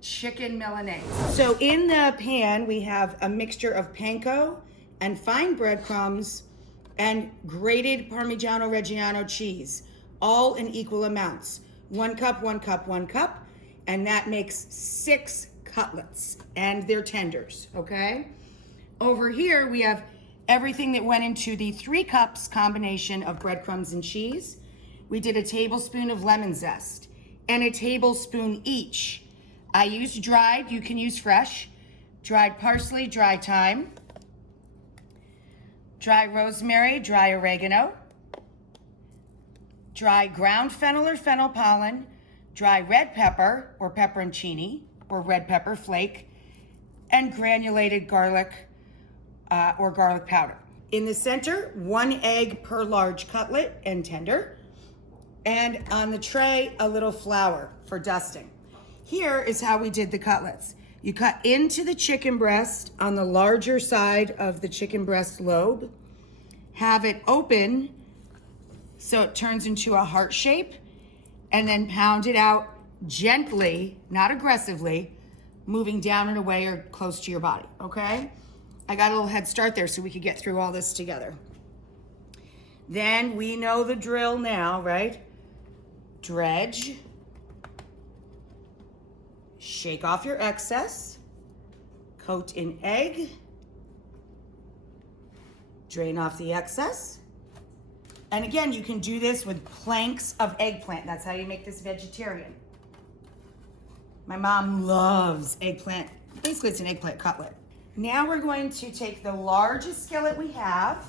chicken Milanese. So in the pan, we have a mixture of panko and fine breadcrumbs and grated Parmigiano Reggiano cheese, all in equal amounts. 1 cup, 1 cup, 1 cup, and that makes 6 cutlets, and they're tenders, okay? Over here, we have everything that went into the 3 cups combination of breadcrumbs and cheese. We did a tablespoon of lemon zest and a tablespoon each. I used dried, you can use fresh, dried parsley, dry thyme, dry rosemary, dry oregano, dry ground fennel or fennel pollen, dry red pepper or pepperoncini or red pepper flake, and granulated garlic or garlic powder. In the center, 1 egg per large cutlet and tender, and on the tray, a little flour for dusting. Here is how we did the cutlets. You cut into the chicken breast on the larger side of the chicken breast lobe, have it open so it turns into a heart shape, and then pound it out gently, not aggressively, moving down and away or close to your body, okay? I got a little head start there so we could get through all this together. Then we know the drill now, right? Dredge. Shake off your excess, coat in egg, drain off the excess. And again, you can do this with planks of eggplant. That's how you make this vegetarian. My mom loves eggplant. Basically, it's an eggplant cutlet. Now we're going to take the largest skillet we have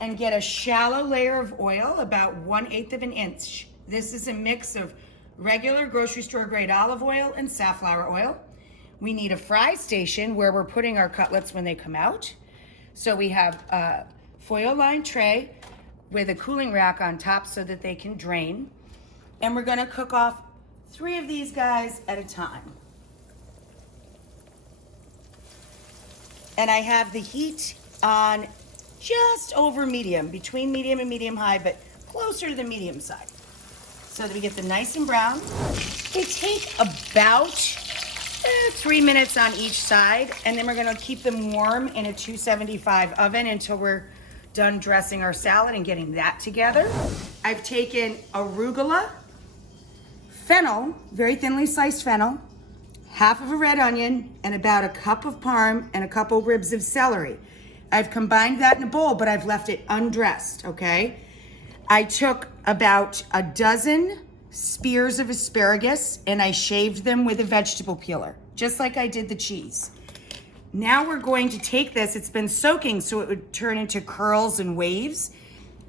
and get a shallow layer of oil, about 1/8 of an inch. This is a mix of regular grocery store grade olive oil and safflower oil. We need a fry station where we're putting our cutlets when they come out. So we have a foil lined tray with a cooling rack on top so that they can drain. And we're gonna cook off 3 of these guys at a time. And I have the heat on just over medium, between medium and medium high, but closer to the medium side, so that we get them nice and brown. They take about 3 minutes on each side, and then we're gonna keep them warm in a 275 oven until we're done dressing our salad and getting that together. I've taken arugula, fennel, very thinly sliced fennel, half of a red onion, and about a cup of parm and a couple ribs of celery. I've combined that in a bowl, but I've left it undressed, okay? I took about a dozen spears of asparagus and I shaved them with a vegetable peeler, just like I did the cheese. Now we're going to take this, it's been soaking so it would turn into curls and waves.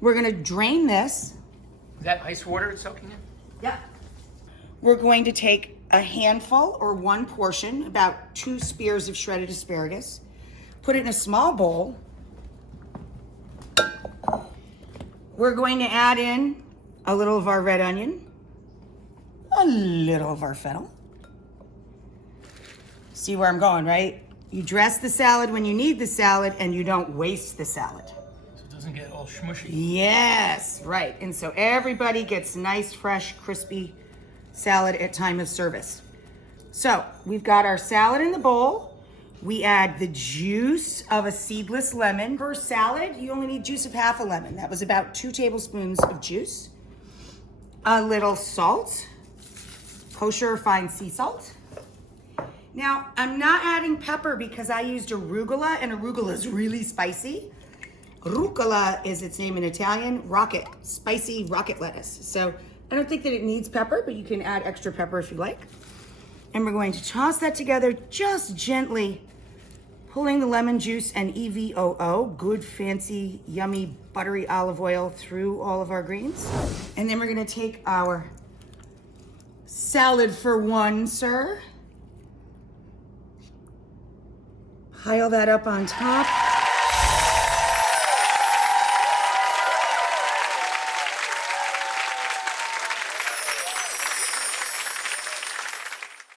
We're gonna drain this. Is that ice water it's soaking in? Yeah. We're going to take a handful or 1 portion, about 2 spears of shredded asparagus, put it in a small bowl. We're going to add in a little of our red onion, a little of our fennel. See where I'm going, right? You dress the salad when you need the salad and you don't waste the salad. So it doesn't get all smushy. Yes, right. And so everybody gets nice, fresh, crispy salad at time of service. So we've got our salad in the bowl. We add the juice of a seedless lemon. Per salad, you only need juice of half a lemon. That was about 2 tablespoons of juice. A little salt, kosher or fine sea salt. Now, I'm not adding pepper because I used arugula, and arugula is really spicy. Rucola is its name in Italian, rocket, spicy rocket lettuce. So I don't think that it needs pepper, but you can add extra pepper if you like. And we're going to toss that together just gently, pulling the lemon juice and EVOO, good, fancy, yummy, buttery olive oil through all of our greens. And then we're gonna take our salad for one, sir. Pile that up on top.